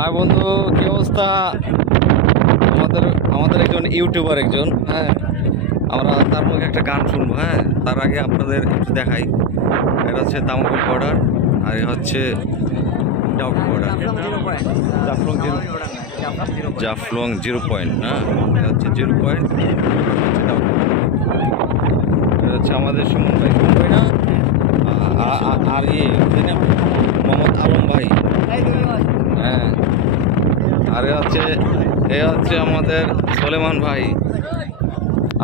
High বন্ধু, কি অবস্থা? আমাদের আমাদের একজন ইউটিউবার হ্যাঁ, আমরা তার মুখে একটা গান শুনবো। হ্যাঁ, তার আগে আপনাদের একটু দেখাই। এটা হচ্ছে দামোদর বর্ডার, আর এ হচ্ছে ডাউকি বর্ডার, জাফলং 0 পয়েন্ট। হ্যাঁ, এটা হচ্ছে 0 পয়েন্ট, এটা হচ্ছে আমাদের সুমন ভাই না, আর মোহাম্মদ আলম ভাই। হ্যাঁ, আর এ হচ্ছে আমাদের সোলেমান ভাই।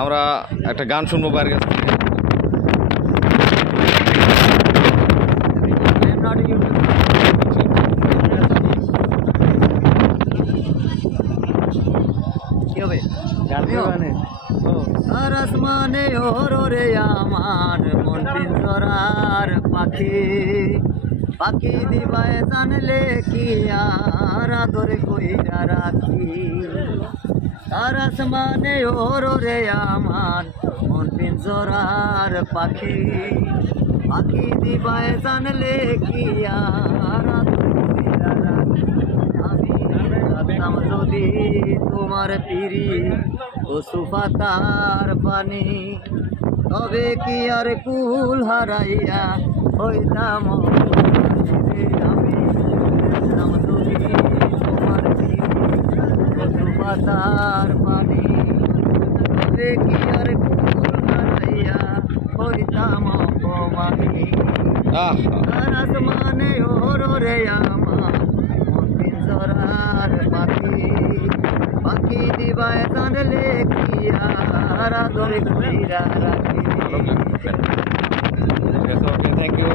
আমরা একটা গান শুনবো বাইরের কাছ থেকে। আর আসমানে ওরে আমার মন পিঞ্জরার পাখি, পাখি দিবায় জানলে কি আর আদরে কইরা রাখি। আর আসমানে ওরে আমার মন পিঞ্জরার পাখি, পাখি দিবায় জানলে কি আর আদরে কইরা রাখি। আমি ভাবতাম যদি তোমার পিরি পশু পাতার পানি, তবে কি আর কুল হারাইয়া হইতাম। আমি ভাবতাম যদি তোমার পিরি পশু পাতার পানি, তবে কি আর কুল হারাইয়া হইতাম অপমানি। আর আসমানে ওরে আমার মন পিঞ্জরার পাখি, পাখি দিবায় জানলে কি আর আদরে কইরা রাখি। ওকে, থ্যাংক ইউ।